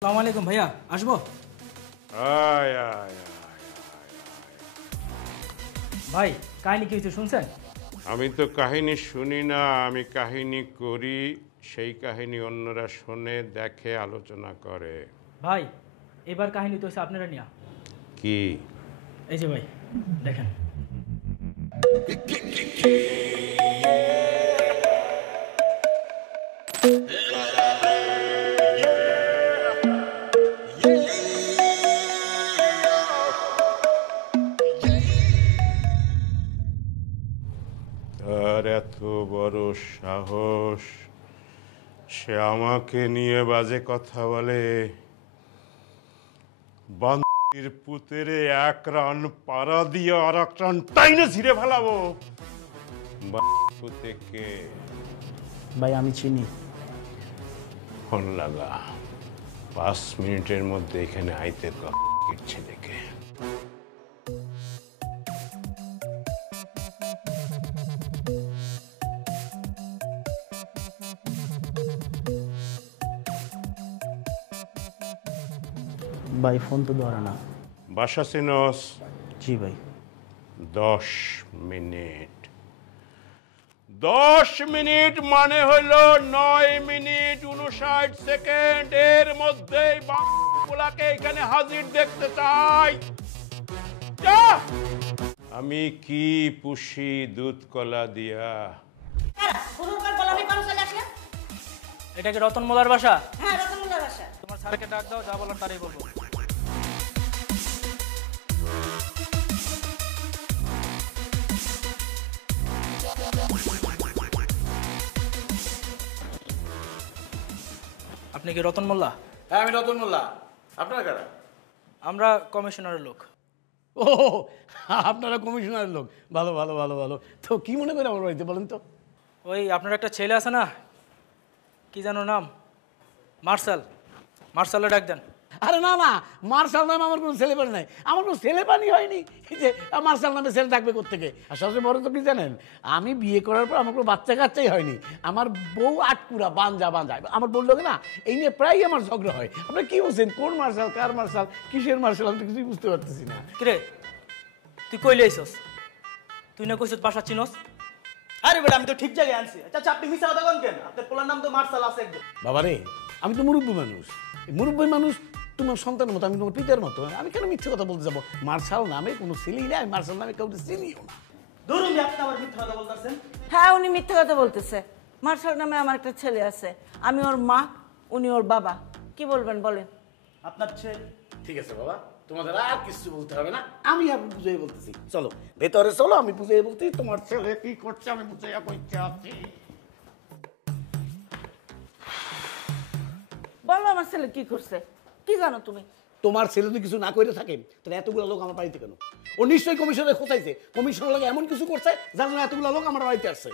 আসসালামু আলাইকুম ভাইয়া, আসবো? আয় আয় ভাই কাহিনী কি হয়েছে শুনছেন? আমি তো কাহিনী শুনি না, আমি কাহিনী করি। সেই কাহিনী অন্যরা শোনে, দেখে, আলোচনা করে। ভাই এবার কাহিনী তো হচ্ছে আপনারা নিয়া। কি? এই যে ভাই দেখেন। তার এত বড় সাহস, সে আমাকে নিয়ে বাজে কথা বলে। বান্দির পুতেরে এক রান পাড়া দিয়ে আর এক রান তাই না ছিঁড়ে ফেলাবো। পুতেকে ভাই আমি চিনি। ফোন লাগা, 5 মিনিটের মধ্যে এখানে আইতে ছেলেকে। ভাই ফোন তো ধরে না। বাসা চিনস? জি ভাই। 10 মিনিট। 10 মিনিট মানে হলো 9 মিনিট 59 সেকেন্ড। এর মধ্যেই বাংলাকে এখানে হাজির দেখতে চাই। যা! আমি কি পুষি দুধ কলা দিয়া? এটা কি রতন মোলার বাসা? হ্যাঁ, রতনমোল্লার বাসা। তোমার স্যারকে ডাক দাও, যা বলার তারই বলবো। আপনি কি রতন মোল্লা? হ্যাঁ, আমি রতন মোল্লা। আপনার কারা? আমরা কমিশনারের লোক। ও, আপনারা কমিশনারের লোক। ভালো ভালো ভালো ভালো। তো কি মনে করে আমার বাড়িতে বলেন তো? ওই আপনার একটা ছেলে আছে না, কি যেন নাম? মার্শাল। মার্শালে ডাক দেন। আরে না না, মার্শাল নামে আমার কোনো ছেলেপানি নাই। আমার কোনো ছেলেপানি হয়নি যে মার্শাল নামে ছেলে ডাকবে কোত্থেকে। আর সবচেয়ে বড় তো কি জানেন, আমি বিয়ে করার পর আমার কোনো বাচ্চা কাচ্চাই হয়নি। আমার বউ আটকুরা বাঞ্জা বাঞ্জা। আমার বললো না, এই নিয়ে প্রায়ই আমার ঝগড়া হয়। আপনারা কি বলছেন, কোন মার্শাল, কার মার্শাল, কিসের মার্শাল, আমি তো কিছুই বুঝতে পারতেছি না। কিরে তুই কইলে আইছস? তুই না কইছস বাসা চিনস? আরে বেটা, আমি তো ঠিক জায়গায় আনছি। আচ্ছা, আপনি মিশা কথা কোন কেন? আপনার পোলার নাম তো মার্শাল আছে একদম। বাবা রে, আমি তো মুরব্বী মানুষ। এই মুরব্বী মানুষ তোমার সন্তানের মতো, আমি তোমার পিতার মতো। আমি কেন মিথ্যে কথা বলতে যাবো? মার্শাল নামে কোনো ছেলেই নাই, মার্শাল নামে কাউকে চিনিও না। ধরুন আপনি আমার মিথ্যা কথা বলতেছেন। হ্যাঁ, উনি মিথ্যে কথা বলতেছে। মার্শাল নামে আমার একটা ছেলে আছে। আমি ওর মা, উনি ওর বাবা। কি বলবেন বলেন? আপনার ছেলে? ঠিক আছে বাবা, তোমাদের আর কিছু বলতে হবে না, আমি আপনি বুঝাই বলতেছি। চলো ভেতরে চলো, আমি বুঝাই বলতে তোমার ছেলে কি করছে আমি বুঝাইয়া কইতে আছি। বলো আমার ছেলে কি করছে, কি জানো তুমি? তোমার ছেলে যদি কিছু না করে থাকে তাহলে এতগুলো লোক আমার বাড়িতে কেন? ও নিশ্চয়ই কমিশনে খোঁচাইছে, কমিশনের লাগে এমন কিছু করছে যার জন্য এতগুলো লোক আমার বাড়িতে আসছে।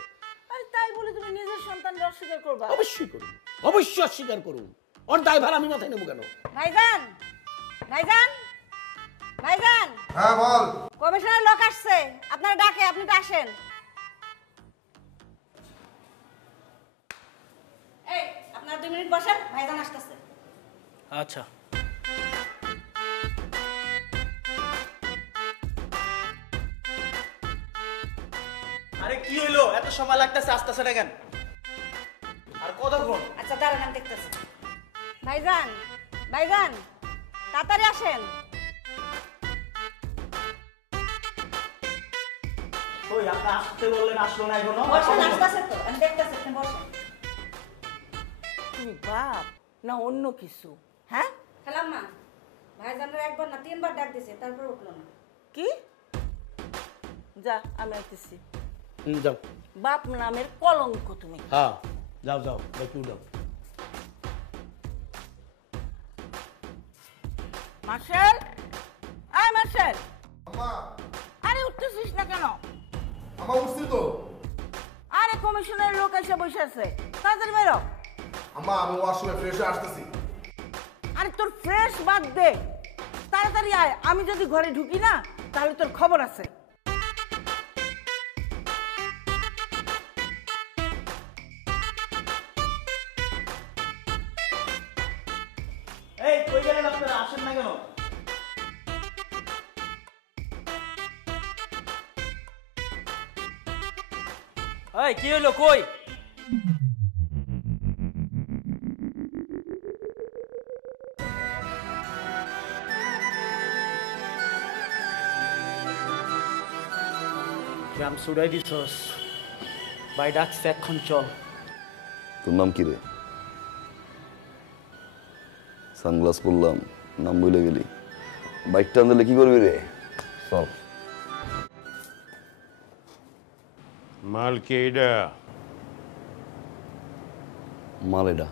আরে তাই বলে তুমি নিজের সন্তানকে অস্বীকার করবা? অবশ্যই করুন, অবশ্যই অস্বীকার করুন। ওর দায়ভার আমি মাথায় নেবো কেন? ভাইজান, ভাইজান, ভাইজান। হ্যাঁ বল। কমিশনের লোক আসছে, আপনারা ডাকে, আপনি তো আসেন। এই আপনার 2 মিনিট বসেন, ভাইজান আসতেছে। আচ্ছা। আরে কি হইলো, এত সময় লাগতেছে, আসতেছে না কেন? আর কতক্ষণ? আচ্ছা দাঁড়ান, আমি দেখতেছি। ভাইজান, ভাইজান, তাড়াতাড়ি আসেন। ওই আপনি আসতে বললেন, আসলো না এখনো? বসেন, আসতেছে তো, আমি দেখতেছি, আপনি বসেন। তুমি বাপ না অন্য কিছু? হ্যাঁ খালাম্মা, ভাইজানরা একবার না 3 বার ডাক দিছে, তারপর উঠলো না। কি? যা, আমি আইতেছি। যাও। বাপ নামের কলঙ্ক তুমি। হ্যাঁ যাও যাও, একটু যাও। মার্শাল, আয় মার্শাল। আম্মা, আরে উঠতেছিস না কেন? আম্মা উঠছি তো। আরে কমিশনের লোক এসে বসে আছে, তাড়াতাড়ি বেরো। আম্মা আমি ওয়াশরুমে ফ্রেশ হয়ে আসতেছি। আরে তোর ফ্রেশ বাদ দে, তাড়াতাড়ি আয়। আমি যদি ঘরে ঢুকি না তাহলে তোর খবর আছে। এই কই গেলেন আপনারা? আসেন না কেন? এই কি হইলো কই? গ্রাম সুড়াই দিছস। ভাই ডাকছে, এখন চল। তোর নাম কি রে? সানগ্লাস পরলাম, নাম বলে গেলি। বাইকটা আনলে কি করবি রে? চল। মাল কে এটা? মাল এটা।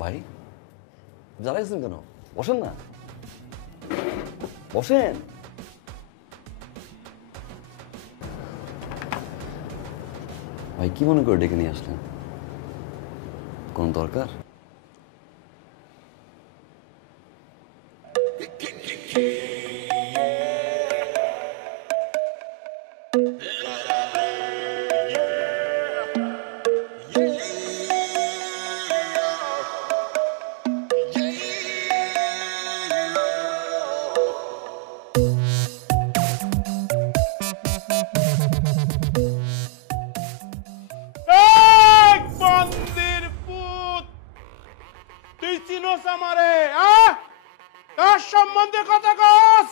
ভাই জ্বালাইছেন কেন? বসেন না, বসেন। ভাই কি মনে করে ডেকে নিয়ে আসলেন? কোন দরকার? এই বান্দির পুত, তুই চিনোস আমারে? কার সম্বন্ধে কথা কস?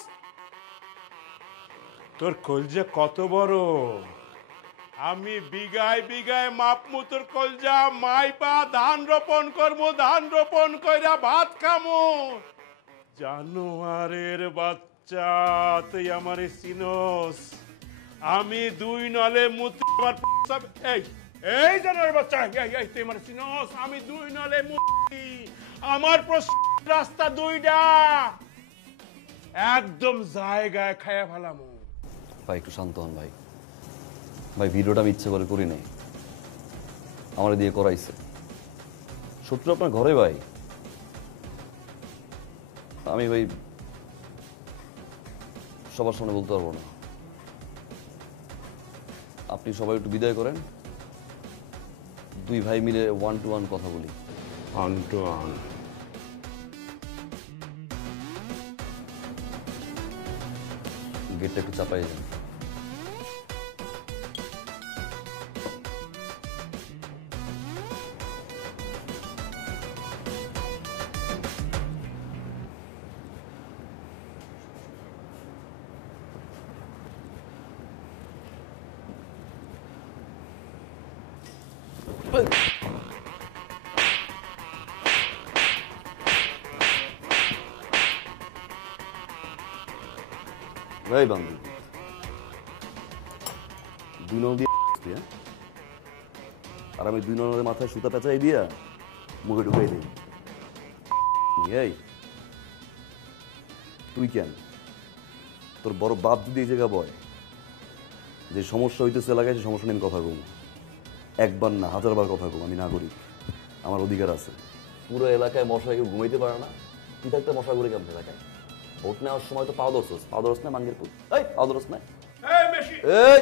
তোর কলজা কত বড়! আমি বিঘায় বিঘায় মাপমু তোর কলজা, মাইপা ধান রোপণ করবো, ধান রোপণ কইরা ভাত খামু। জানোয়ারের বাচ্চা, তুই আমারে চিনোস? আমি দুই নলে মুতি আমার এই এই জানোয়ারের বাচ্চা, এই তুই আমারে চিনোস? আমি দুই নলে মুতি, আমার রাস্তা দুইটা, একদম জায়গায় খায়া ফেলামু। ভাই একটু শান্ত হন ভাই। ভাই ভিডিওটা আমি ইচ্ছে করে করি নাই, আমার দিয়ে করাইছে। শত্রু আপনার ঘরে ভাই। আমি ভাই সবার সামনে বলতে পারবো না। আপনি সবাই একটু বিদায় করেন, দুই ভাই মিলে 1-to-1 কথা বলি। অন গেটটা একটু চাপাই যান। ভাই বান্ধব, দুই নল দিয়ে হ্যাঁ, আর আমি দুই নলের মাথায় সুতা পেঁচাই দিয়া মুখে ঢুকাই দিই। এই তুই কেন? তোর বড় বাপ যদি এই জায়গা বয় যে সমস্যা হইতেছে এলাকায়, সে সমস্যা নিয়ে আমি কথা কম। একবার না, 1000বার কথা কম। আমি নাগরিক, আমার অধিকার আছে। পুরো এলাকায় মশা কেউ ঘুমাইতে পারে না, তুই থাকতে মশা করে কেমন এলাকায়? ভোট নেওয়ার সময় তো পাও ধরছ না মাঙ্গের পুত। এই পাও ধরছ না? এই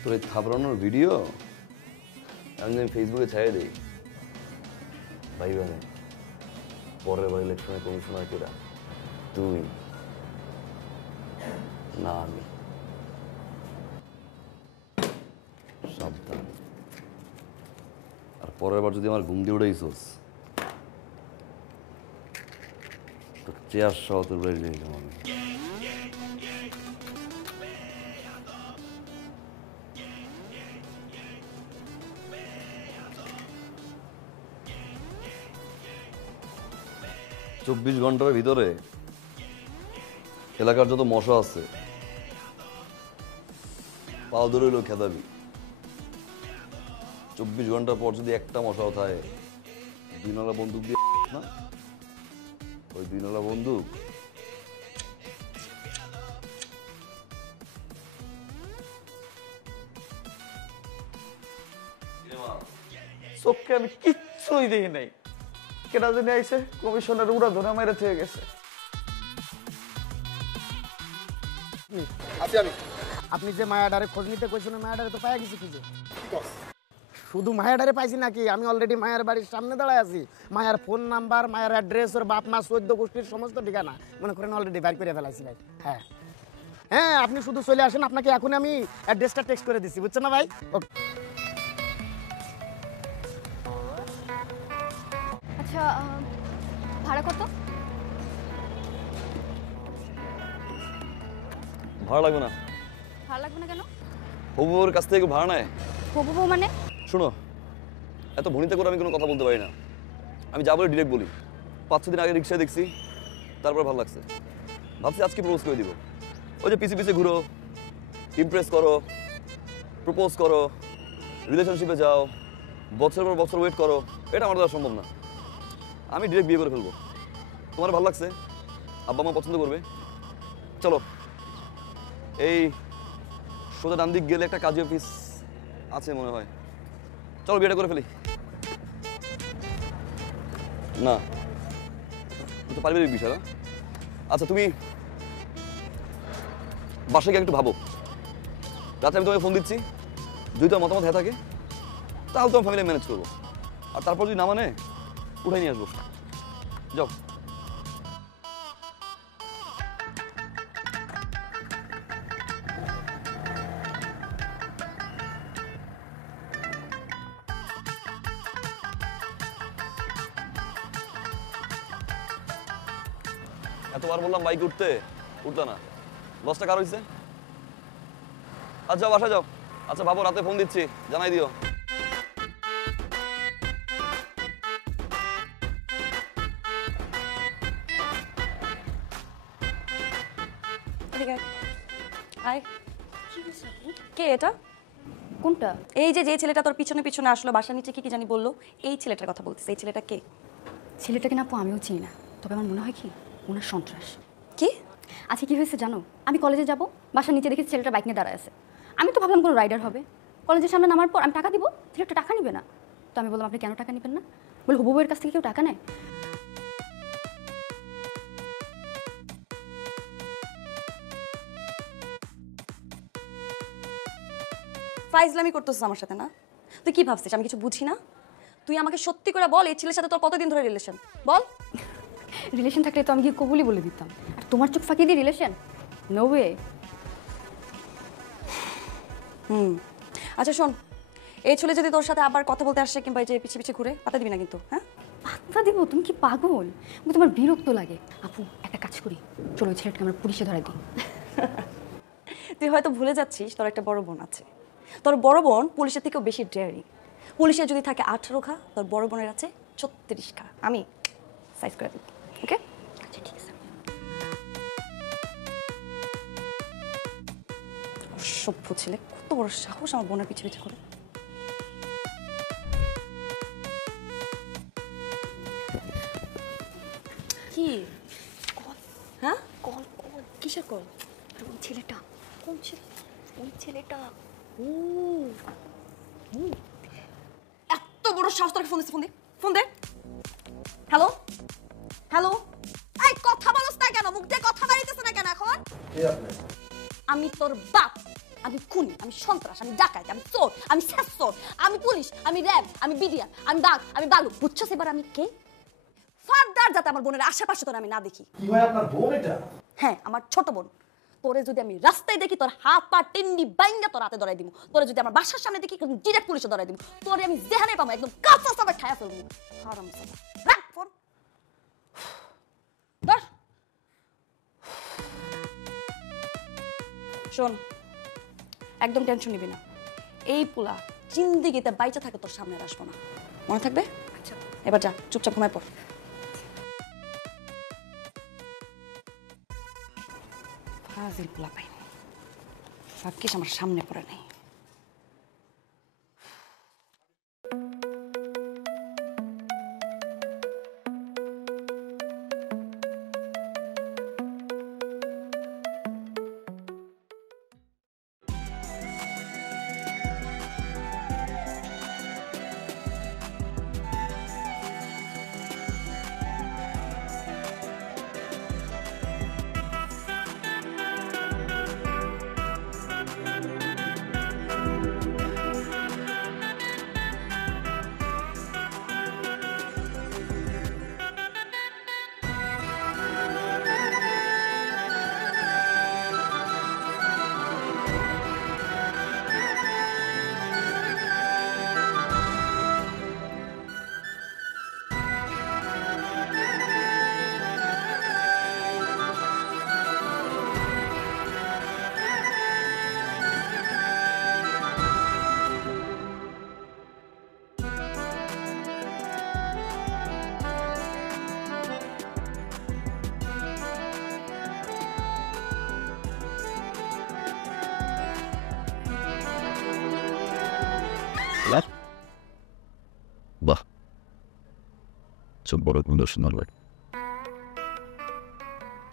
তোর এই থাবড়ানোর ভিডিও আমি ফেসবুকে ছাড়িয়ে দিই ভাই। মানে পরের বার ইলেকশনে কমিশনার কেরা? তুই না আমি। সাবধান। আর পরের বার যদি আমার ঘুম দিয়ে উড়াইছোস, তো চেয়ার সহ তোর বাড়ি নিয়ে যাবো আমি। চব্বিশ ঘন্টার ভিতরে এলাকার যত মশা আছে পাও ধরে হইলেও খেদাবি। 24 ঘন্টা পর যদি একটা মশাও থাকে, 2 নালা বন্দুক দিয়ে না, ওই 2 নালা বন্দুক চোখকে আমি কিচ্ছুই দেখি নাই। কেটা জানি আইছে কমিশনের উড়া ধরে মেরে থেকে গেছে। আছি আমি। আপনি যে মায়াডারে খোঁজ নিতে কইছেন, মায়াডারে তো পাইয়া গেছি খুঁজে। শুধু মায়াডারে পাইছি নাকি, আমি অলরেডি মায়ের বাড়ির সামনে দাঁড়ায় আছি। মায়ের ফোন নাম্বার, মায়ের অ্যাড্রেস, ওর বাপ মা 14 গোষ্ঠীর সমস্ত ঠিকানা মনে করেন অলরেডি বাইর করে ফেলাইছি ভাই। হ্যাঁ হ্যাঁ, আপনি শুধু চলে আসেন, আপনাকে এখন আমি অ্যাড্রেসটা টেক্সট করে দিচ্ছি, বুঝছেন না ভাই? ওকে। আচ্ছা, ভাড়া কত? ভাড়া লাগবে না। ভাড়া লাগবে না কেন? হবুর কাছ থেকে ভাড়া নেয়? হবু বউ মানে? শোনো, এত ভনিতে করে আমি কোনো কথা বলতে পারি না। আমি যা বলে ডিরেক্ট বলি। 5-6 দিন আগে রিক্সায় দেখছি, তারপর ভালো লাগছে, ভাবছি আজকে প্রপোজ করে দিব। ওই যে পিছে পিছে ঘুরো, ইমপ্রেস করো, প্রপোজ করো, রিলেশনশিপে যাও, বছর পর বছর ওয়েট করো, এটা আমার দ্বারা সম্ভব না। আমি ডিরেক্ট বিয়ে করে ফেলবো। তোমার ভালো লাগছে, আব্বা মা পছন্দ করবে, চলো। এই সোজা ডান দিক গেলে একটা কাজী অফিস আছে মনে হয়, চলো বিয়েটা করে ফেলি। না, তো পারিবারিক বিষয় না। আচ্ছা, তুমি বাসায় গিয়ে একটু ভাবো। রাতে আমি তোমাকে ফোন দিচ্ছি, যদি তোমার মতামত হয়ে থাকে তাহলে তোমার ফ্যামিলি ম্যানেজ করবো, আর তারপর যদি না মানে উঠাই নিয়ে আসবো। যাও। এতবার বললাম বাইকে উঠতে, উঠলো না। লসটা কার হয়েছে? আচ্ছা বাসা যাও। আচ্ছা ভাবো, রাতে ফোন দিচ্ছি, জানাই দিও। কে এটা? কোনটা? এই যে ছেলেটা তোর পিছনে পিছনে আসলো, বাসার নিচে কি জানি বললো, এই ছেলেটার কথা বলতেছে। এই ছেলেটা কে? ছেলেটাকে না আপু আমিও চিনি না, তবে আমার মনে হয় কি ওনার সন্ত্রাস। কি? আচ্ছা কি হয়েছে জানো, আমি কলেজে যাব, বাসার নিচে দেখি ছেলেটা বাইক নিয়ে দাঁড়ায় আছে। আমি তো ভাবলাম কোনো রাইডার হবে। কলেজের সামনে নামার পর আমি টাকা দিব, ছেলেটা টাকা নিবে না। তো আমি বললাম আপনি কেন টাকা নেবেন না? বলে হবু বউয়ের কাছ থেকে কেউ টাকা নেয়? ফাইজলামি করতেছিস আমার সাথে না? তুই কি ভাবছিস আমি কিছু বুঝি না? তুই আমাকে সত্যি করে বল, এই ছেলের সাথে তোর কতদিন ধরে রিলেশন? বল। রিলেশন থাকলে তো আমি গিয়ে কবুলই বলে দিতাম, আর তোমার চোখ ফাঁকি দিয়ে রিলেশন? No way. আচ্ছা শোন, এই ছেলে যদি তোর সাথে আবার কথা বলতে আসে কিংবা এই যে পিছে পিছে ঘুরে, পাতা দিবি না কিন্তু। হ্যাঁ, পাত্তা দিব? তুমি কি পাগল? তোমার বিরক্ত লাগে। আপু একটা কাজ করি, চলো ওই ছেলেটাকে আমরা পুলিশে ধরাই দিই। তুই হয়তো ভুলে যাচ্ছিস তোর একটা বড় বোন আছে। তোর বড় বোন পুলিশের থেকেও বেশি ডেয়ারিং। পুলিশে যদি থাকে 18 খা, তোর বড় বোনের আছে 36 খা। আমি সাইজ করে দিই। ওকে, আচ্ছা ঠিক আছে। সভ্য ছেলে, কত বড় সাহস আমার বোনের পিছে পিছে করে। কি কল? হ্যাঁ, কল কল। কিসের কল? ওই ছেলেটা। কোন ছেলে? ওই ছেলেটা। এত বড় সাহস তোকে ফোন দিচ্ছে? ফোন দে, ফোন দে। হ্যালো হ্যালো, এই কথা বলছ না কেন? মুখ দিয়ে কথা বাড়িতেছ না কেন এখন? আমি তোর বাপ, আমি খুনি, আমি সন্ত্রাস, আমি ডাকাত, আমি চোর, আমি শেষচোর, আমি পুলিশ, আমি র্যাব, আমি বিডিআর, আমি বাঘ, আমি বালু। বুঝছস এবার আমি কে? ফার্দার যাতে আমার বোনের আশেপাশে তোর আমি না দেখি। কি হয় আপনার বোন এটা? হ্যাঁ, আমার ছোট বোন। তোরে যদি আমি রাস্তায় দেখি, তোর হাত পা টিন্ডি বাইঙ্গা তোর হাতে ধরাই দিব। তোরে যদি আমার বাসার সামনে দেখি, ডিরেক্ট পুলিশে ধরাই দিব। তোরে আমি যেখানে পাবো একদম কাঁচা সবাই খায়া ফেলবো। হারাম সালা। রাখ ফোন। ধর। শোন, একদম টেনশন নিবি না। এই পোলা জিন্দিগিতে বাইচা থাকে তোর সামনে আসবো না, মনে থাকবে? আচ্ছা, এবার যা, চুপচাপ ঘুমায় পড়। ফাজিল পোলা পাই ভাগ্যিস আমার সামনে পড়ে নেই। বাহ, চোখ বড় সুন্দর সুন্দর বাড়ি।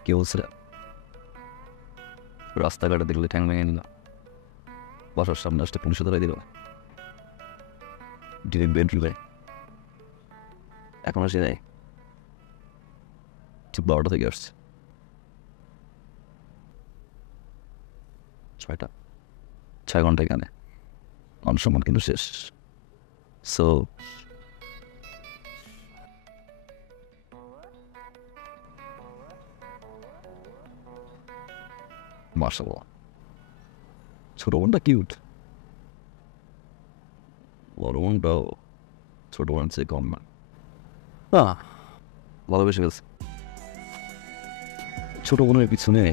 কে বলছে রাস্তাঘাটে দেখলে ঠ্যাং ভেঙে নিল, বাসার সামনে আসতে পুলিশে ধরাই দিল, ডিরেক্ট বেডরুমে এখন আসে নাই, ঠিক 12টা থেকে আসছে, 6 ঘন্টা এখানে, অনসম্মান কিন্তু শেষ। সো মাশাআল্লাহ, ছোট বোনটা কিউট, বড় বোনটাও ছোট বোন চেয়ে কম না, ভালোবেসে গেছে। ছোট বোনের পিছনে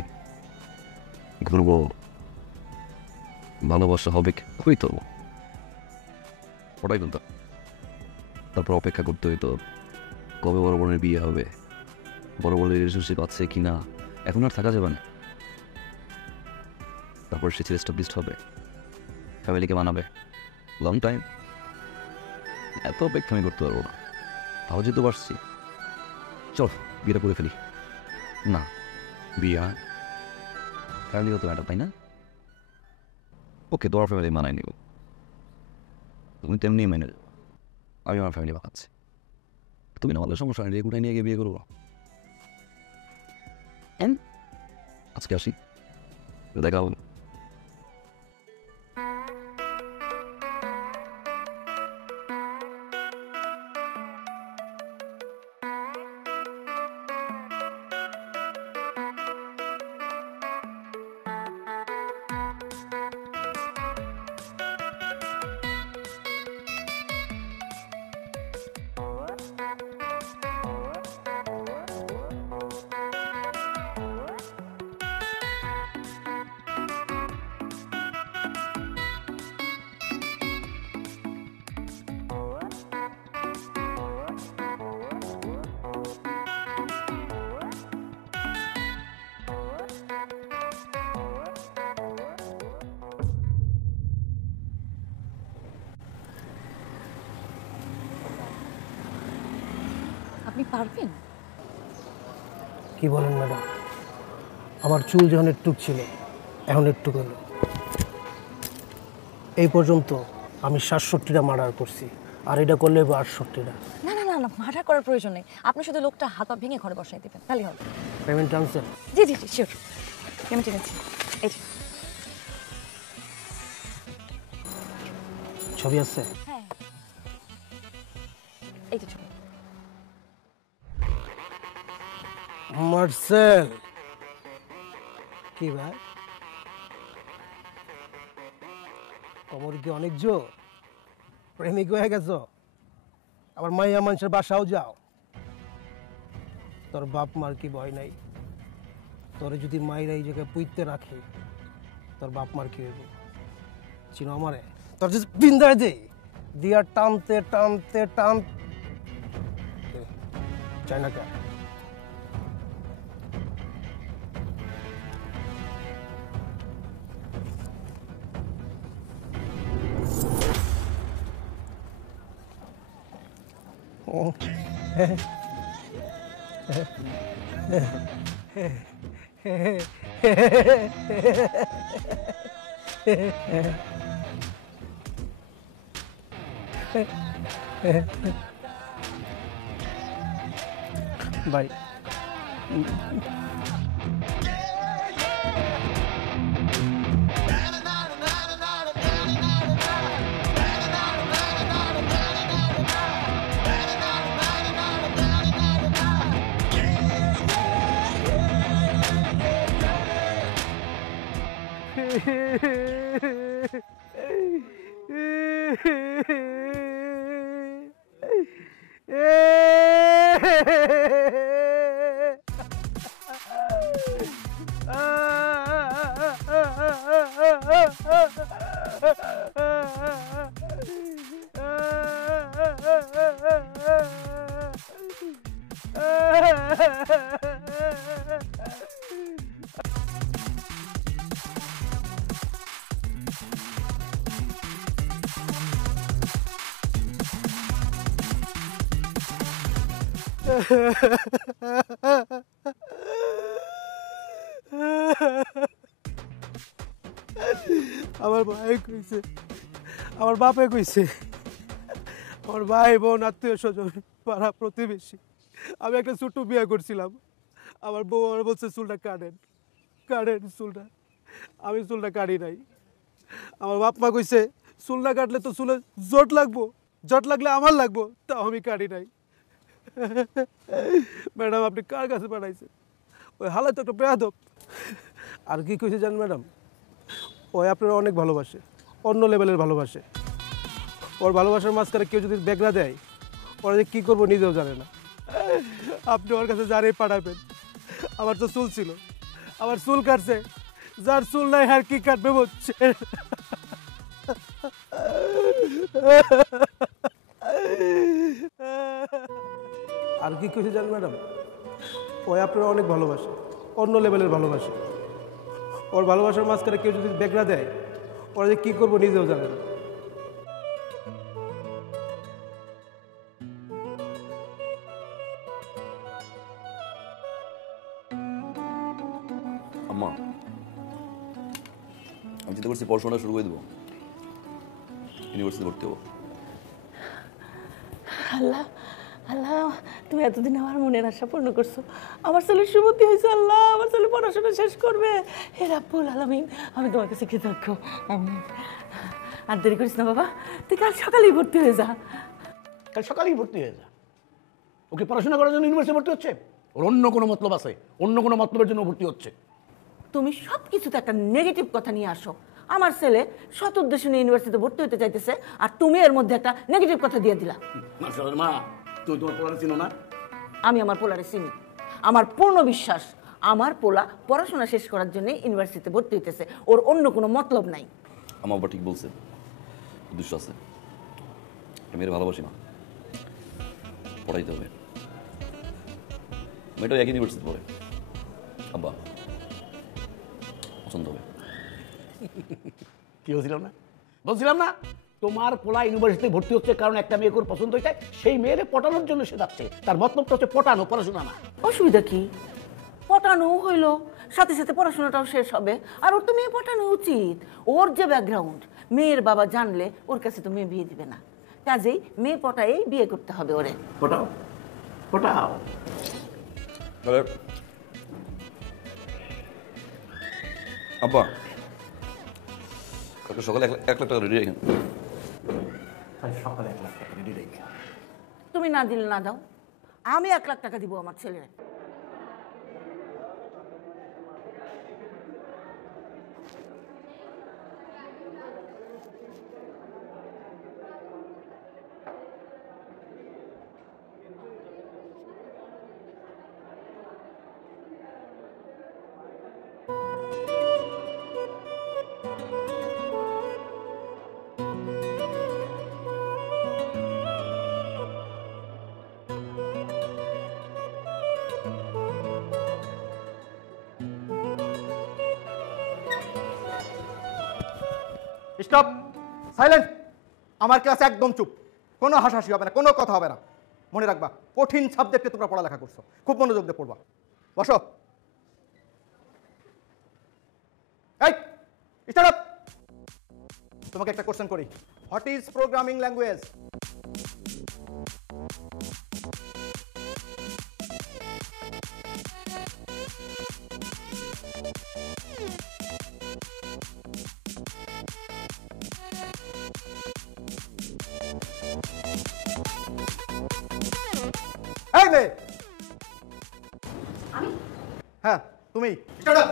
ঘুরবো, ভালোবাসা হবে হইতো, ওটাই বলতো। তারপর অপেক্ষা করতে হইতো কবে বড় বোনের বিয়ে হবে, বড় বোনের রিলেশনশিপ আছে কিনা, এখন আর থাকা যাবে না। তারপর সে এস্টাবলিশড হবে, ফ্যামিলিকে মানাবে, লং টাইম। এত অপেক্ষা আমি করতে পারবো না, তাও যেহেতু পারছি, চল বিয়েটা করে ফেলি। না, বিয়ে ফ্যামিলি হতে ম্যাটার, তাই না? ওকে, তোমার ফ্যামিলি মানায় নিব, তুমি তেমনি মেনে যাবো, আমি আমার ফ্যামিলি বানাচ্ছি, তুমি না আমাদের সমস্যা নেই, কোথায় নিয়ে গিয়ে বিয়ে করবো। আজকে আসি, দেখা হবে। আপনি পারবেন? কি বলেন ম্যাডাম, আমার চুল যখন একটু ছিল এখন একটু হলো। এই পর্যন্ত আমি 67টা মার্ডার করছি, আর এটা করলে 68টা। না না না না, মার্ডার করার প্রয়োজন নেই, আপনি শুধু লোকটা হাত পা ভেঙে ঘরে বসাই দেবেন, তাহলেই হবে। পেমেন্ট আনছেন? জি জি জি, শিওর, পেমেন্ট এনেছি। এই যে ছবি আছে? হ্যাঁ, এই যে ছবি। মার্সেল, কি ভাই তোমার কি অনেক জোর? প্রেমিক হয়ে গেছো, আবার মাইয়া মানুষের বাসাও যাও। তোর বাপ মার কি ভয় নাই? তোরে যদি মাইরা এই জায়গায় পুইতে রাখে, তোর বাপ মার কি হইব? চিনো আমারে? তোর যদি বিন্দায় দে দিয়া টানতে টানতে টান চায় না কে? ভাই আমার ভাই কইছে, আমার বাপে কইছে, আমার ভাই বোন আত্মীয় স্বজন পাড়া প্রতিবেশী, আমি একটা ছোট্ট বিয়ে করছিলাম। আমার বউ আমার বলছে চুলটা কাটেন কাটেন চুলটা, আমি চুলটা কাটি নাই। আমার বাপ মা কইছে চুল না কাটলে তো চুলে জট লাগবো, জট লাগলে আমার লাগবো, তাও আমি কাটি নাই। ম্যাডাম আপনি কার কাছে পাঠাইছেন? ওই হালাত তো একটা বেয়াদব। আর কি কইছে জান ম্যাডাম, ওই আপনারা অনেক ভালোবাসে, অন্য লেভেলের ভালোবাসে। ওর ভালোবাসার মাঝখানে কেউ যদি বেগরা দেয়, ওরা যে কী করবো নিজেও জানে না। আপনি ওর কাছে যারে পাঠাবেন। আমার তো চুল ছিল, আমার চুল কাটছে, যার চুল নাই আর কি কাটবে বলছে। আর কি কইছে জান ম্যাডাম, ওই আপনারা অনেক ভালোবাসে, অন্য লেভেলের ভালোবাসে। ওর ভালোবাসার মাঝখানে কেউ যদি বেগরা দেয়, ওরা যে কী করবো নিজেও জানে না। আম্মা, আমি চিন্তা করছি পড়াশোনা শুরু করে দেবো, ইউনিভার্সিটি ভর্তি হবো। আল্লাহ আল্লাহ, তুমি এতদিন আমার মনের আশা পূর্ণ করছো। আমার ছেলের সুমতি হয়েছে। আল্লাহ, আমার ছেলে পড়াশোনা শেষ করবে। হে রাব্বুল আলামিন, আমি তোমার কাছে কৃতজ্ঞ। আর দেরি করিস না বাবা, তুই কাল সকালেই ভর্তি হয়ে যা। কাল সকালেই ভর্তি হয়ে যা। ওকে পড়াশোনা করার জন্য ইউনিভার্সিটি ভর্তি হচ্ছে? ওর অন্য কোনো মতলব আছে, অন্য কোনো মতলবের জন্য ভর্তি হচ্ছে। তুমি সব কিছুতে একটা নেগেটিভ কথা নিয়ে আসো। আমার ছেলে সৎ উদ্দেশ্যে নিয়ে ইউনিভার্সিটিতে ভর্তি হতে চাইতেছে, আর তুমি এর মধ্যে একটা নেগেটিভ কথা দিয়ে দিলা। মা, তুই তোমার পোলারে চিনো না? আমি আমার পোলারে চিনি। আমার পূর্ণ বিশ্বাস আমার পোলা পড়াশোনা শেষ করার জন্য ইউনিভার্সিটিতে ভর্তি হইতেছে, ওর অন্য কোনো মতলব নাই। আমার বাবা ঠিক বলছে, উদ্দেশ্য আছে। মেয়ের ভালোবাসি না, পড়াইতে হবে। মেয়েটা একই ইউনিভার্সিটি পড়ে, আব্বা পছন্দ হবে। কি বলছিলাম না, বলছিলাম না তোমার পোলা ইউনিভার্সিটিতে ভর্তি হচ্ছে কারণ একটা মেয়ে ওর পছন্দ হয়েছে, সেই মেয়েরে পটানোর জন্য সে যাচ্ছে। তার মতলবটা হচ্ছে পটানো, পড়াশোনা না। অসুবিধা কি? পটানো হইলো, সাথে সাথে পড়াশোনাটাও শেষ হবে। আর ওর তো মেয়ে পটানো উচিত। ওর যে ব্যাকগ্রাউন্ড, মেয়ের বাবা জানলে ওর কাছে তো মেয়ে বিয়ে দিবে না। কাজেই মেয়ে পটায়েই বিয়ে করতে হবে ওরে। পটাও পটাও। তাহলে আব্বা কালকে সকালে 1 লাখ টাকা রেডি রাখেন। সকালে 1 লাখ টাকা রেডি রেখে তুমি না দিলে না দাও, আমি 1 লাখ টাকা দিব আমার ছেলের। Stop, silent. আমার ক্লাস একদম চুপ, কোনো হাসাহাসি হবে না, কোনো কথা হবে না। মনে রাখবা কঠিন সাবজেক্টে তোমরা পড়ালেখা করছো, খুব মনোযোগ দিয়ে পড়বা। বসো। এই স্টার্ট আপ। তোমাকে একটা কোশ্চেন করি, হোয়াট ইজ প্রোগ্রামিং ল্যাঙ্গুয়েজ? এই মেয়ে। আমি? হ্যাঁ তুমি। Start up.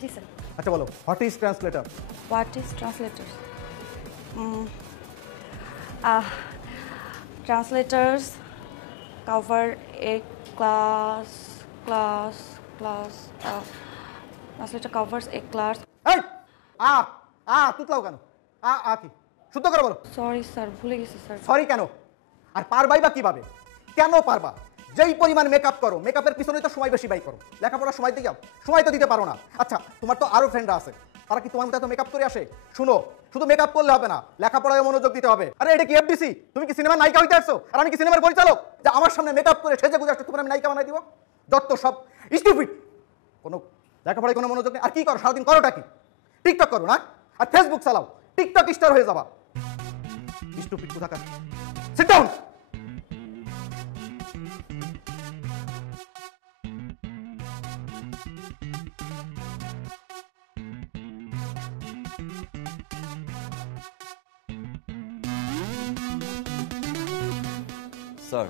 জি স্যার। আচ্ছা বলো, what is translator? What is translators? Translators cover a class. Translator covers a class. এই তুতলাও কেন? কি শুদ্ধ করে বলো। সরি স্যার, ভুলে গেছি স্যার। সরি কেন? আর পারবাই বা কিভাবে? কেন পারবা? যেই পরিমাণ মেকআপ করো, মেকআপের পিছনে তো সময় বেশি ব্যয় করো, লেখাপড়ার সময় দিয়ে যাও, সময় তো দিতে পারো না। আচ্ছা তোমার তো আরো ফ্রেন্ডরা আছে, তারা কি তোমার মতো এত মেকআপ করে আসে? শুনো, শুধু মেকআপ করলে হবে না, লেখাপড়ায় মনোযোগ দিতে হবে। আরে এটা কি এফডিসি? তুমি কি সিনেমার নায়িকা হইতে আসছো? আর আমি কি সিনেমার পরিচালক যে আমার সামনে মেকআপ করে সেজে গুজে আসছো তোমার আমি নায়িকা বানাই দিব? যত সব স্টুপিড, কোনো লেখাপড়ায় কোনো মনোযোগ নেই। আর কি করো সারাদিন? করোটা কি? টিকটক করো না, আর ফেসবুক চালাও, টিকটক স্টার হয়ে যাবা। স্টুপিড কোথাকার। Sit down. স্যার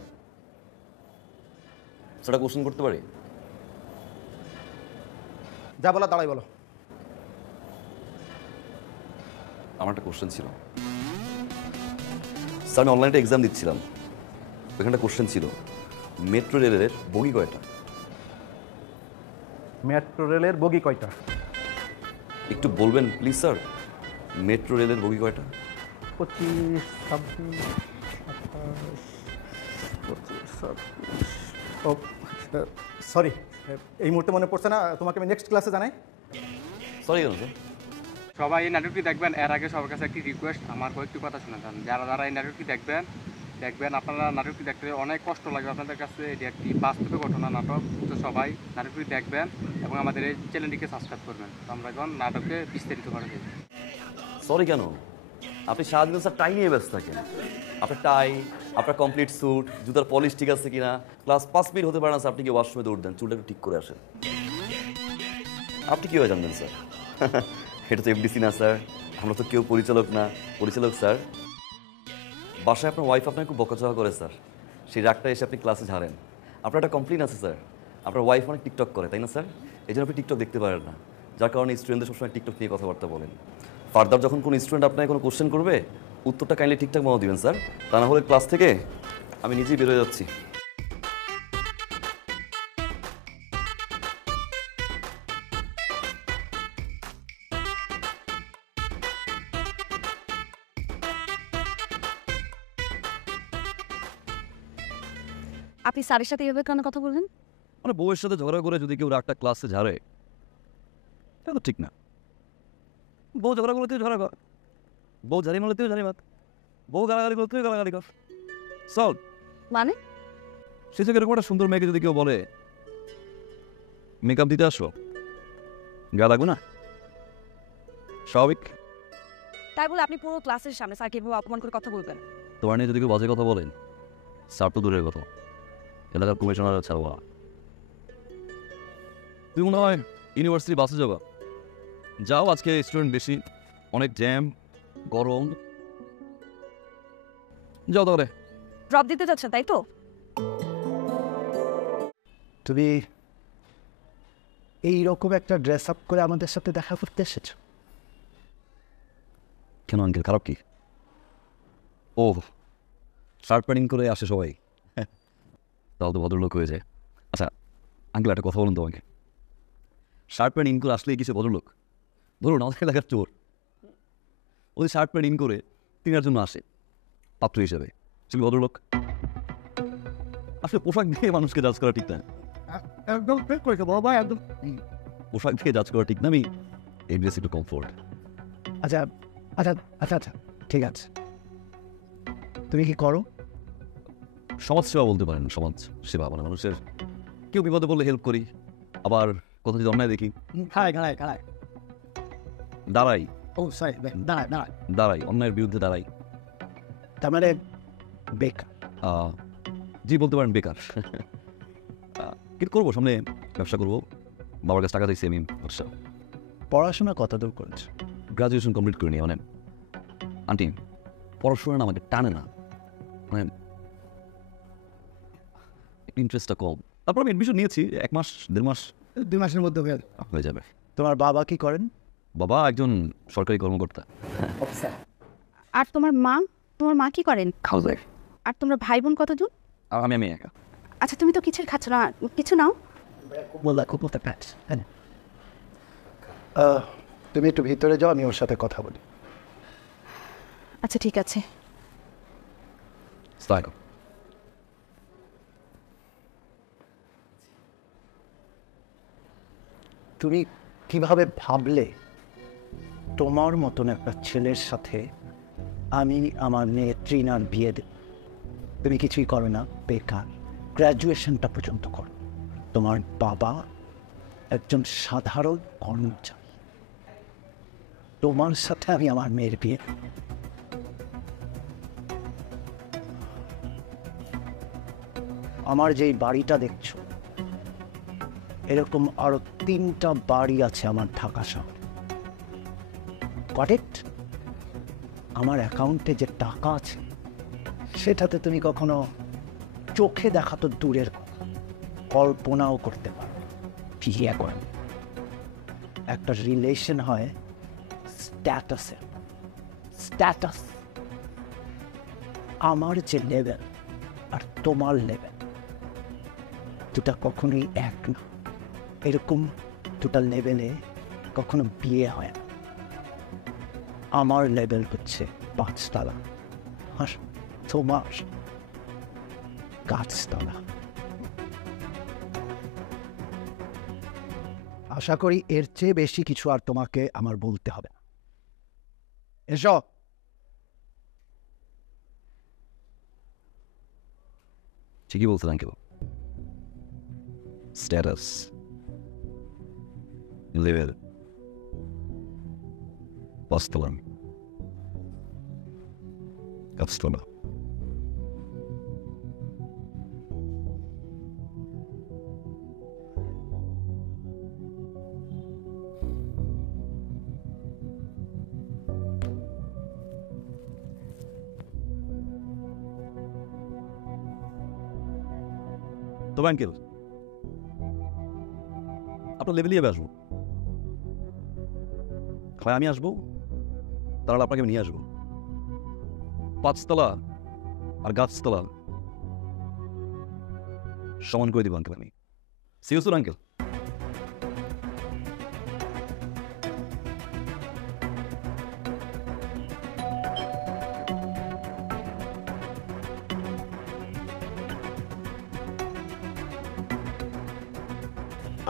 সেটা কোশ্চেন করতে পারি? যা বলো দাঁড়াই বলো। আমার একটা কোশ্চেন ছিল স্যার, আমি অনলাইনে এক্সাম দিচ্ছিলাম, ওইখানটা কোশ্চেন ছিল মেট্রো রেলের বগি কয়টা? মেট্রো রেলের বগি কয়টা? একটু বলবেন প্লিজ স্যার, মেট্রো রেলের বগি কয়টা? 25, 26, সরি এই মুহূর্তে মনে পড়ছে না, তোমাকে আমি নেক্সট ক্লাসে জানাই। সরি কেন স্যার? সবাই এই নাটকটি দেখবেন। এর আগে সবার কাছে একটি রিকোয়েস্ট, আমার কয়েকটি কথা শুনে যান। যারা এই নাটকটি দেখবেন আপনারা নাটকটি দেখতে অনেক কষ্ট লাগবে আপনাদের কাছে, এটি একটি বাস্তবে ঘটনা নাটক। তো সবাই নাটকটি দেখবেন এবং আমাদের এই চ্যানেলটিকে সাবস্ক্রাইব করবেন। তো আমরা এখন নাটকে বিস্তারিত করে যাই। সরি কেন? আপনি সারাদিন স্যার টাই নিয়ে ব্যস্ত থাকেন। আপনার টাই, আপনার কমপ্লিট স্যুট, জুতার পলিশ ঠিক আছে কিনা, ক্লাস 5 মিনিট হতে পারে না স্যার আপনি কি ওয়াশরুমে দৌড় দেন, চুলটা একটু ঠিক করে আসেন। আপনি কীভাবে জানবেন স্যার? এটা তো এফডিসি না স্যার, আমরা তো কেউ পরিচালক না। পরিচালক স্যার, বাসায় আপনার ওয়াইফ আপনাকে খুব বকাঝকা করে স্যার, সেই রাগটা এসে আপনি ক্লাসে ঝাড়েন। আপনার একটা কমপ্লেন আছে স্যার, আপনার ওয়াইফ অনেক টিকটক করে তাই না স্যার? এই জন্য আপনি টিকটক দেখতে পারেন না, যার কারণে স্টুডেন্টদের সবসময় টিকটক নিয়ে কথাবার্তা বলেন। ফার্দার যখন কোনো স্টুডেন্ট আপনাকে কোনো কোশ্চেন করবে, উত্তরটা কাইন্ডলি ঠিকঠাক মতো দিবেন স্যার, তা না হলে ক্লাস থেকে আমি নিজেই বেরোয় যাচ্ছি। আপনি স্যারের সাথে এভাবে কেন কথা বললেন? মানে বউয়ের সাথে ঝগড়া করে যদি কেউ রাগটা ক্লাসে ঝাড়ে, এটা তো ঠিক না। বউ ঝগড়া করলে তুই ঝগড়া কর, বউ ঝাড়ি মারলে তুই ঝাড়ি মার, বউ গালাগালি করলে তুই গালাগালি কর। সলভ। মানে সে থেকে এরকম একটা সুন্দর মেয়েকে যদি কেউ বলে মেকআপ দিতে আসো, গা লাগবে না? স্বাভাবিক। তাই বলে আপনি পুরো ক্লাসের সামনে স্যারকে এভাবে অপমান করে কথা বলবেন? তোমার নিয়ে যদি কেউ বাজে কথা বলেন, স্যার তো দূরের কথা, এলাকার কমিশনার ছাড়বা। তুই মনে হয় ইউনিভার্সিটি বাসে যাবা, যাও, আজকে স্টুডেন্ট বেশি, অনেক জ্যাম, গরম, যাও তাহলে। ড্রপ দিতে যাচ্ছেন তাই তো? তুমি এইরকম একটা ড্রেস আপ করে আমাদের সাথে দেখা করতে এসেছো? কেন আঙ্কেল, খারাপ কি? ও শার্ট প্যান্টিং করে আসে সবাই, তাহলে তো ভদ্রলোক হয়ে যায়। আচ্ছা আঙ্কেল একটা কথা বলুন তোমাকে, শার্ট প্যান্ট ইন করে আসলেই কিছু ভদ্রলোক? ধরুন আমাদের এলাকার চোর, ওই শার্ট প্যান্ট ইন করে তিনার জন্য আসে পাত্র হিসেবে, সে ভদ্রলোক? আসলে পোশাক দিয়ে মানুষকে জাজ করা ঠিক না, একদম ঠিক করেছো বাবা, একদম। পোশাক দিয়ে জাজ করা ঠিক না। আমি এই ড্রেস একটু কমফোর্ট। আচ্ছা আচ্ছা আচ্ছা আচ্ছা ঠিক আছে, তুমি কি করো? সমাজ সেবা বলতে পারেন, সমাজ সেবা মানে মানুষের কেউ বিপদে পড়লে হেল্প করি, আবার কোথাও যদি অন্যায় দেখি খাড়ায় দাঁড়াই, ও সরি দাঁড়ায় দাঁড়াই অন্যায়ের বিরুদ্ধে দাঁড়াই। তার মানে বেকার? জি বলতে পারেন বেকার। কিন্তু করবো, সামনে ব্যবসা করবো, বাবার কাছে টাকা চাইছি আমি। আচ্ছা, পড়াশোনা কত দূর করেছো? গ্রাজুয়েশন কমপ্লিট করিনি। মানে আন্টি পড়াশোনা না আমাকে টানে না, মানে ইন্টারেস্টটা কম। তারপর আমি এডমিশন নিয়েছি 1 মাস 1.5 মাস, 2 মাসের মধ্যে হয়ে যাবে। তোমার বাবা কি করেন? বাবা একজন সরকারি কর্মকর্তা। আর তোমার মা কি করেন? আর তোমরা ভাই বোন কতজন? আমি একা। আচ্ছা তুমি তো কিছুই খাচ্ছ না, কিছু নাও। তুমি একটু ভিতরে যাও, আমি ওর সাথে কথা বলি। আচ্ছা ঠিক আছে। তুমি কিভাবে ভাবলে তোমার মতন একটা ছেলের সাথে আমি আমার মেয়ে ট্রিনার বিয়ে দেব? তুমি কিছুই করো না, বেকার, গ্র্যাজুয়েশনটা পর্যন্ত করো। তোমার বাবা একজন সাধারণ কর্মচারী, তোমার সাথে আমি আমার মেয়ের বিয়ে। আমার যেই বাড়িটা দেখছো, এরকম আরো 3টা বাড়ি আছে আমার ঢাকা শহরে। Got it? আমার অ্যাকাউন্টে যে টাকা আছে সেটাতে তুমি কখনো চোখে দেখা তো দূরের কথা, কল্পনাও করতে পারো। বিয়ে করেন, একটা রিলেশন হয় স্ট্যাটাসে। স্ট্যাটাস, আমার যে লেভেল আর তোমার লেভেল দুটা কখনোই এক না। এরকম দুটা লেভেলে কখনো বিয়ে হয় না। আমার লেভেল হচ্ছে 5 তলা, আর তোমার গাছতলা। আশা করি এর চেয়ে বেশি কিছু আর তোমাকে আমার বলতে হবে না। এসো। ঠিকই বলছেন আঙ্কেল, স্ট্যাটাস, লেভেল, 5 তলা, গাছতলা। তবে আঙ্কেল আপনার লেভেলই আসবো, হয় আমি আসবো, তাহলে আপনাকে আমি নিয়ে আসবো। 5 তলা আর গাছতলা সমান করে দিব আঙ্কেল আমি। Serious uncle?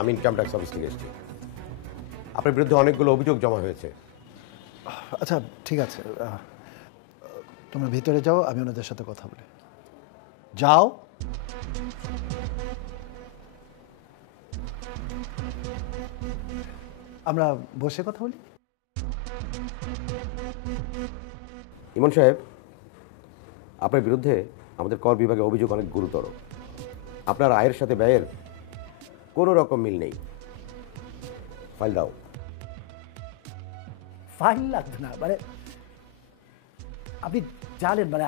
আমি ইনকাম ট্যাক্স অফিস থেকে এসেছি। আপনার বিরুদ্ধে অনেকগুলো অভিযোগ জমা হয়েছে। আচ্ছা ঠিক আছে, তোমরা ভিতরে যাও, আমি ওনাদের সাথে কথা বলি। যাও। আমরা বসে কথা বলি। ইমন সাহেব, আপনার বিরুদ্ধে আমাদের কর বিভাগে অভিযোগ অনেক গুরুতর। আপনার আয়ের সাথে ব্যয়ের কোনো রকম মিল নেই। ফাইল দাও। ফাইল লাগবে না, মানে আপনি জানেন মানে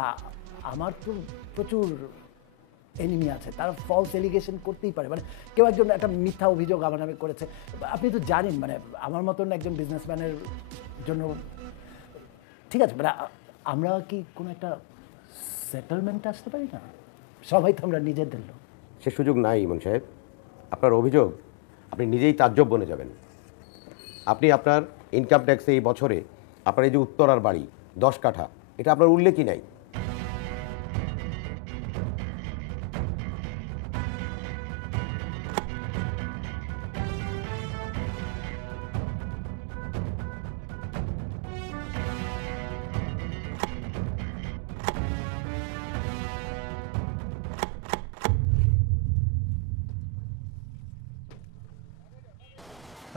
আমার তো প্রচুর এনিমি আছে, তারা ফলস এলিগেশন করতেই পারে। মানে কেউ একজন একটা মিথ্যা অভিযোগ আমার নামে করেছে, আপনি তো জানেন মানে আমার মতন একজন বিজনেসম্যানের জন্য। ঠিক আছে, মানে আমরা কি কোনো একটা সেটেলমেন্টে আসতে পারি না? সবাই তো আমরা নিজেদের লোক। সে সুযোগ নাই ইমন সাহেব। আপনার অভিযোগ আপনি নিজেই তাজ্জব বনে যাবেন। আপনি আপনার ইনকাম ট্যাক্সে এই বছরে আপনার এই যে উত্তরার বাড়ি 10 কাঠা, এটা আপনার উল্লেখই নাই।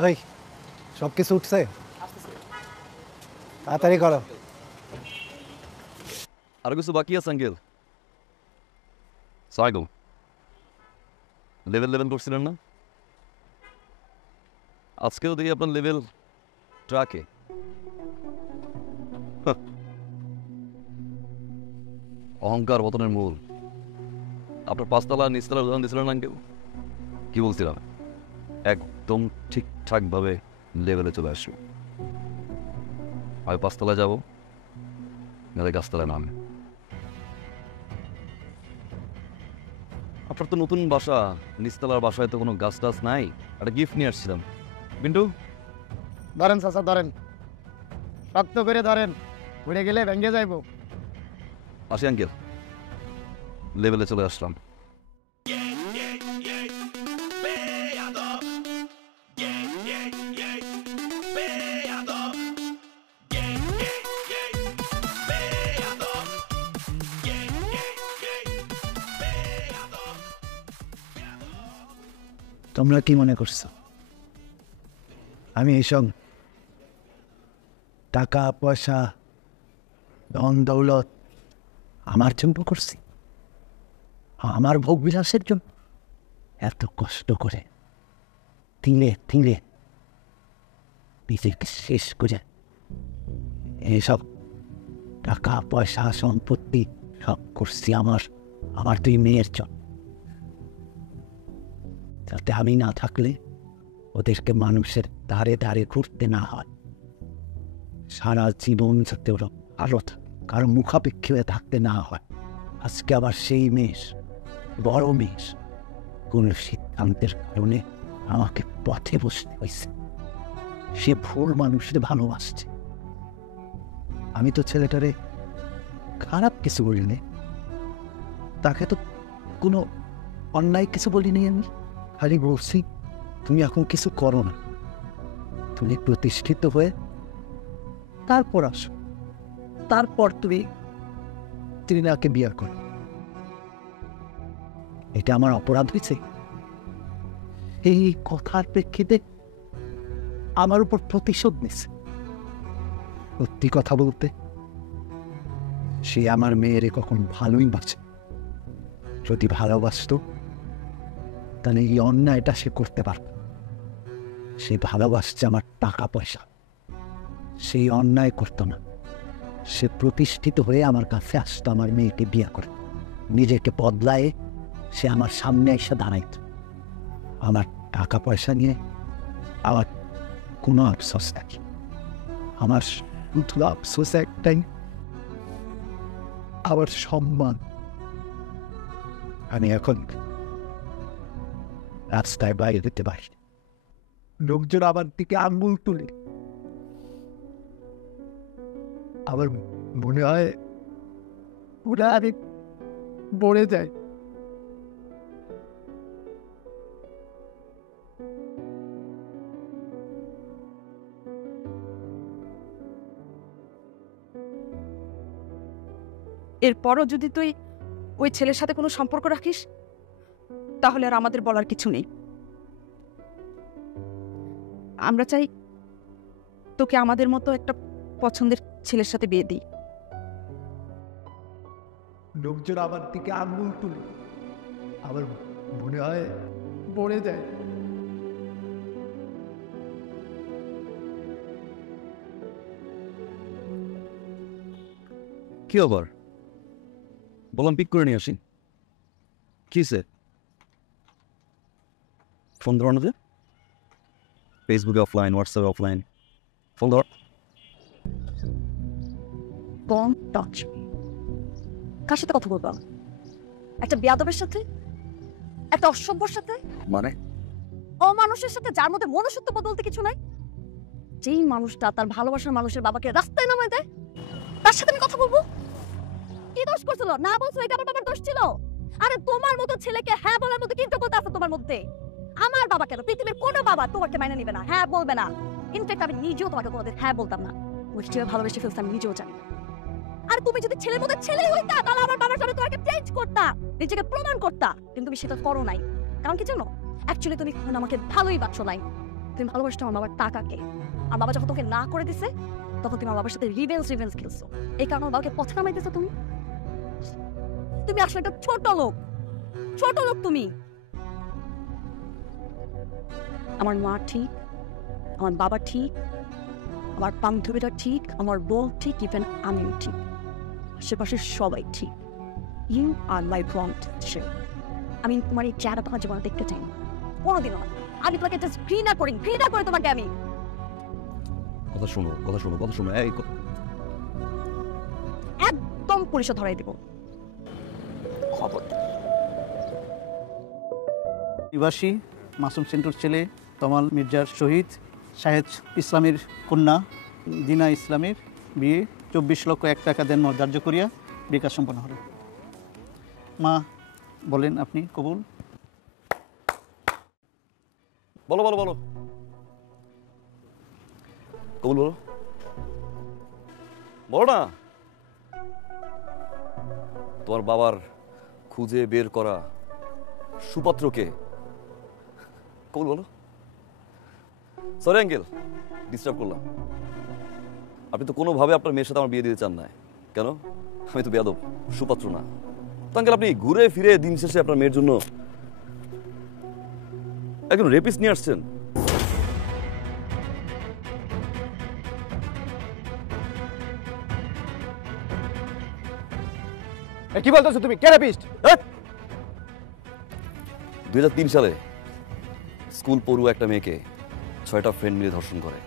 ওই সব কিছু উঠছে, তাড়াতাড়ি করো। আর কিছু বাকি আছে আঙ্কেল? সাইকেল লেভেল করছিলেন না? আজকেও দেখি আপনার লেভেল ট্রাকে। অহংকার পতনের মূল। আপনার পাঁচতলা নিচতলার উদাহরণ দিয়েছিলেন আঙ্কেল, কি বলছিলাম? একদম ঠিকঠাকভাবে লেভেলে চলে আসবো। আমি পাঁচতলায় যাবো, নাহলে গাছতলায় নামে। আপনার তো নতুন বাসা, নিচতলার বাসায় তো কোনো গাছ টাছ নাই, একটা গিফট নিয়ে আসছিলাম। বিন্টু ধরেন চাচা, ধরেন, শক্ত করে ধরেন, উড়ে গেলে ভেঙে যাইব। আসি আঙ্কেল, লেভেলে চলে আসলাম। তোমরা কি মনে করছো আমি এইসব টাকা পয়সা ধন দৌলত আমার জন্য করছি? আমার ভোগ বিলাসের জন্য? এত কষ্ট করে তিলে তিলে নিজেকে শেষ করে এইসব টাকা পয়সা সম্পত্তি সব করছি আমার দুই মেয়ের জন্য, যাতে আমি না থাকলে ওদেরকে মানুষের ধারে ধারে ঘুরতে না হয়, সারা জীবন যাতে ওরা আরো কারো মুখাপেক্ষী হয়ে থাকতে না হয়। আজকে আবার সেই মেষ, বড় মেষ, কোন সিদ্ধান্তের কারণে আমাকে পথে বসতে হয়েছে। সে ভুল মানুষের ভালোবাসছে। আমি তো ছেলেটারে খারাপ কিছু বলিনি, তাকে তো কোনো অন্যায় কিছু বলিনি। আমি খালি বলছি তুমি এখন কিছু করো না, তুমি প্রতিষ্ঠিত হয়ে তারপর আসো, তারপর তুমি তৃণাকে বিয়ে করো। এটা আমার অপরাধ হয়েছে? এই কথার প্রেক্ষিতে আমার উপর প্রতিশোধ নিছে। সত্যি কথা বলতে, সে আমার মেয়েরে কখন ভালোই বাঁচে। যদি ভালোবাসত তাহলে এই অন্যায়টা সে করতে পারত। সে ভালোবাসছে আমার টাকা পয়সা, সেই অন্যায় করতো না। সে প্রতিষ্ঠিত হয়ে আমার কাছে আসতো, আমার মেয়েকে বিয়ে করে নিজেকে বদলায় সে আমার সামনে এসে দাঁড়াইত। আমার টাকা পয়সা নিয়ে আমার কোনো আফসোস নেই, আমার শুধু আফসোস একটাই, আমার সম্মান। আমি এখন রাস্তায় বাইরে যেতে পারি, লোকজন আমার দিকে আঙ্গুল তুলে, আমার মনে হয় ওরা আমি মরে যায়। এরপরও যদি তুই ওই ছেলের সাথে কোনো সম্পর্ক রাখিস, তাহলে আর আমাদের বলার কিছু নেই। আমরা চাই তোকে আমাদের মতো একটা পছন্দের ছেলের সাথে বিয়ে দিই। লোকজন আমার দিকে আঙুল তুলে, আমার মনে হয় মরে যায়। কি আবার বললাম পিক করে নিয়ে আসি। কি স্যার ফোন ধর না, যে ফেসবুকে অফলাইন, হোয়াটসঅ্যাপে অফলাইন, ফোন ধর। কার সাথে কথা বলবো? একটা বেয়াদবের সাথে, একটা অসভ্যর সাথে, মানে অমানুষের সাথে, যার মধ্যে মনুষ্যত্ব বলতে কিছু নাই। যেই মানুষটা তার ভালোবাসার মানুষের বাবাকে রাস্তায় নামায় দেয়, তার সাথে আমি কথা বলবো? কি দোষ করছিল? না বলছো এটা আমার বাবার দোষ ছিল? আরে তোমার মতো ছেলেকে হ্যাঁ বলার মতো কি যোগ্যতা আছে তোমার মধ্যে? আমার বাবা কেন, পৃথিবীর কোনো বাবা তোমাকে মাইনে নিবে না, হ্যাঁ বলবে না। ইনফ্যাক্ট আমি নিজেও তোমাকে কোনোদিন হ্যাঁ বলতাম না। ওই কিভাবে ভালোবেসে ফেলছে আমি নিজেও জানি। আর তুমি যদি ছেলের মধ্যে ছেলেই হইতা, তাহলে আমার বাবার সামনে তোমাকে চেঞ্জ করতা, নিজেকে প্রমাণ করতা। কিন্তু তুমি সেটা করো নাই। কারণ কি জানো? অ্যাকচুয়ালি তুমি কখনো আমাকে ভালোই বাসো নাই। তুমি ভালোবাসছো আমার বাবার টাকাকে। আর বাবা যখন তোকে না করে দিছে তখন তুমি আমার বাবার সাথে রিভেঞ্জ খেলছো। এই কারণে আমার বাবাকে পথে নামাইতেছো তুমি। তুমি আসলে একটা ছোট লোক তুমি। আমার মা ঠিক, আমার বাবা ঠিক, আমার বান্ধবীরা ঠিক, আমার বোন ঠিক, ইভেন আমিও ঠিক, আশেপাশের সবাই ঠিক। You are my bond. আমি তোমার এই চেহারা তোমার জীবনে দেখতে চাই না কোনোদিনও না। আমি তোমাকে জাস্ট ঘৃণা করি তোমাকে আমি। কথা শোনো এই একদম পুলিশে ধরাই দেব। খবর নিবাসী মাসুম সেন্টুর ছেলে তমাল মির্জার শহীদ শাহেদ ইসলামের কন্যা দিনা ইসলামের বিয়ে 24 লক্ষ 1 টাকা দেন ধার্য করিয়া বিকাশ সম্পন্ন হল। মা বলেন আপনি কবুল। বলো কবুল বলো না। তোমার বাবার খুঁজে বের করা সুপাত্রকে কবুল বলো। সরি আঙ্কেল, ডিস্টার্ব করলাম। আপনি তো কোনোভাবে আপনার মেয়ের সাথে আমার বিয়ে দিতে চান না। কেন? আমি তো বেয়াদব, সুপাত্র না তো আঙ্কেল। আপনি ঘুরে ফিরে দিন শেষে আপনার মেয়ের জন্য একজন রেপিস্ট নিয়ে আসছেন। কি বলতেছো তুমি? কে রেপিস্ট? 2003 সালে স্কুল পড়ুয়া একটা মেয়েকে 6টা ফ্রেন্ড মিলে ধর্ষণ করে।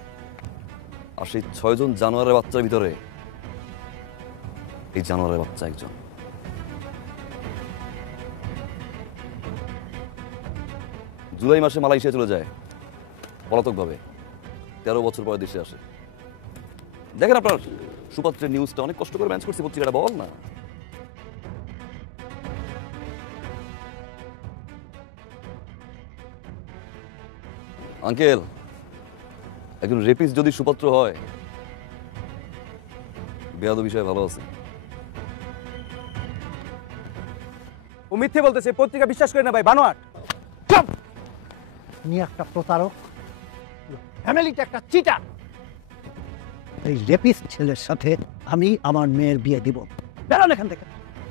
আর সেই 6 জন জানোয়ারের বাচ্চার ভিতরে এই জানোয়ারের বাচ্চা একজন। জুলাই মাসে মালয়েশিয়া চলে যায় পলাতকভাবে। 13 বছর পরে দেশে আসে। দেখেন আপনার সুপাত্রের নিউজটা অনেক কষ্ট করে ম্যানেজ করছি, পত্রিকাটা বল না। আঙ্কেল, একজন রেপিস্ট যদি সুপাত্র হয়, বেয়াদ বিষয়ে ভালো আছে। ও মিথ্যে বলতেছে, পত্রিকা বিশ্বাস করে না ভাই, বানোয়াট। চুপ! উনি একটা প্রতারক, ফ্যামিলিটা একটা চিটার। এই রেপিস্ট ছেলের সাথে আমি আমার মেয়ের বিয়ে দিব। বেরোন এখান থেকে।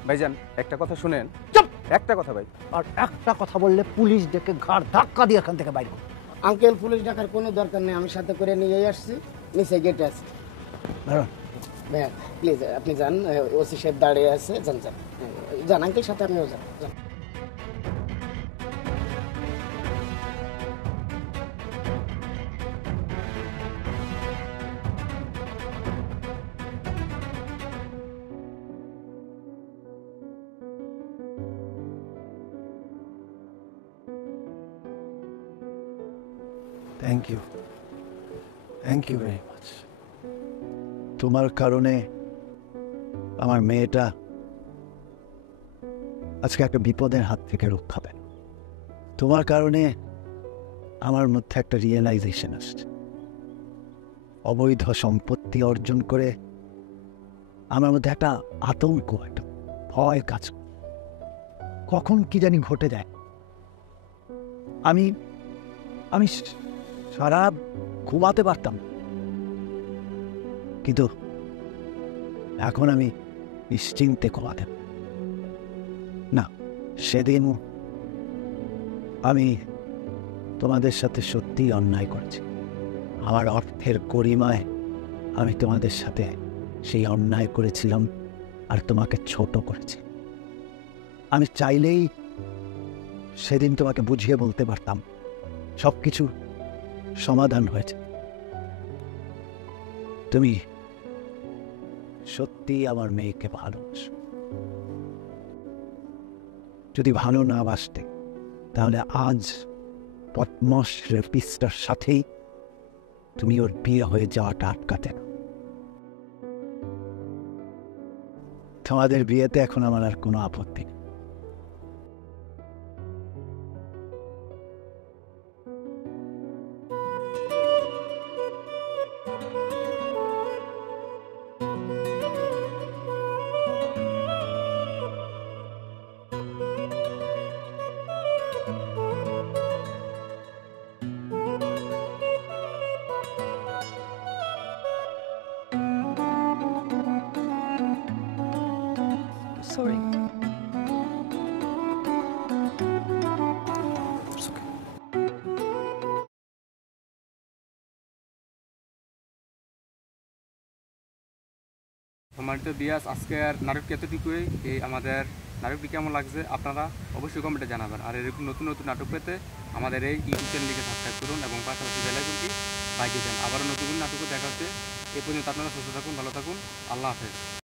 ভাইজান একটা কথা শুনেন। চুপ! একটা কথা ভাই। আর একটা কথা বললে পুলিশ ডেকে ঘাড় ধাক্কা দিয়ে এখান থেকে বাইরে। আঙ্কেল, পুলিশ ডাকার কোনো দরকার নেই, আমি সাথে করে নিয়ে আসছি, নিচে গেটে আছে। বেরোন। ভাইয়া প্লিজ আপনি যান, ওসি সাহেব দাঁড়িয়ে আছে, যান যান আঙ্কেল, সাথে আপনিও যান। Thank you very much. তোমার কারণে আমার মেয়েটা আজকে একটা বিপদের হাত থেকে রক্ষা পেল। তোমার কারণে আমার মধ্যে একটা রিয়েলাইজেশন আসছে। অবৈধ সম্পত্তি অর্জন করে আমার মধ্যে একটা আতঙ্ক, একটা ভয় কাজ করে। কখন কি জানি ঘটে যায়। আমি সারা ঘুমাতে পারতাম, কিন্তু এখন আমি নিশ্চিন্তে ঘুমাতে। না, সেদিন আমি তোমাদের সাথে সত্যিই অন্যায় করেছি। আমার অর্থের গরিমায় আমি তোমাদের সাথে সেই অন্যায় করেছিলাম আর তোমাকে ছোট করেছি। আমি চাইলেই সেদিন তোমাকে বুঝিয়ে বলতে পারতাম, সব কিছু সমাধান হয়েছে। তুমি সত্যি আমার মেয়েকে ভালোবাসো। যদি ভালো না বাসতে তাহলে আজ পদ্মস রেপিস্টার সাথেই তুমি ওর বিয়ে হয়ে যাওয়াটা আটকাতে না। তোমাদের বিয়েতে এখন আমার আর কোনো আপত্তি নেই। সরি। সম্মানিত বিয়াস, আজকের নাটকটি এতটুকুই। এই আমাদের নাটকটি কেমন লাগছে আপনারা অবশ্যই কমেন্টে জানাবেন। আর এরকম নতুন নতুন নাটক পেতে আমাদের এই ইউটিউব চ্যানেলটিকে সাবস্ক্রাইব করুন এবং পাশাপাশি বেল আইকনটি বাজিয়ে দেন। আবারও নতুন নাটকও দেখা হচ্ছে। এ পর্যন্ত আপনারা সুস্থ থাকুন, ভালো থাকুন। আল্লাহ হাফেজ।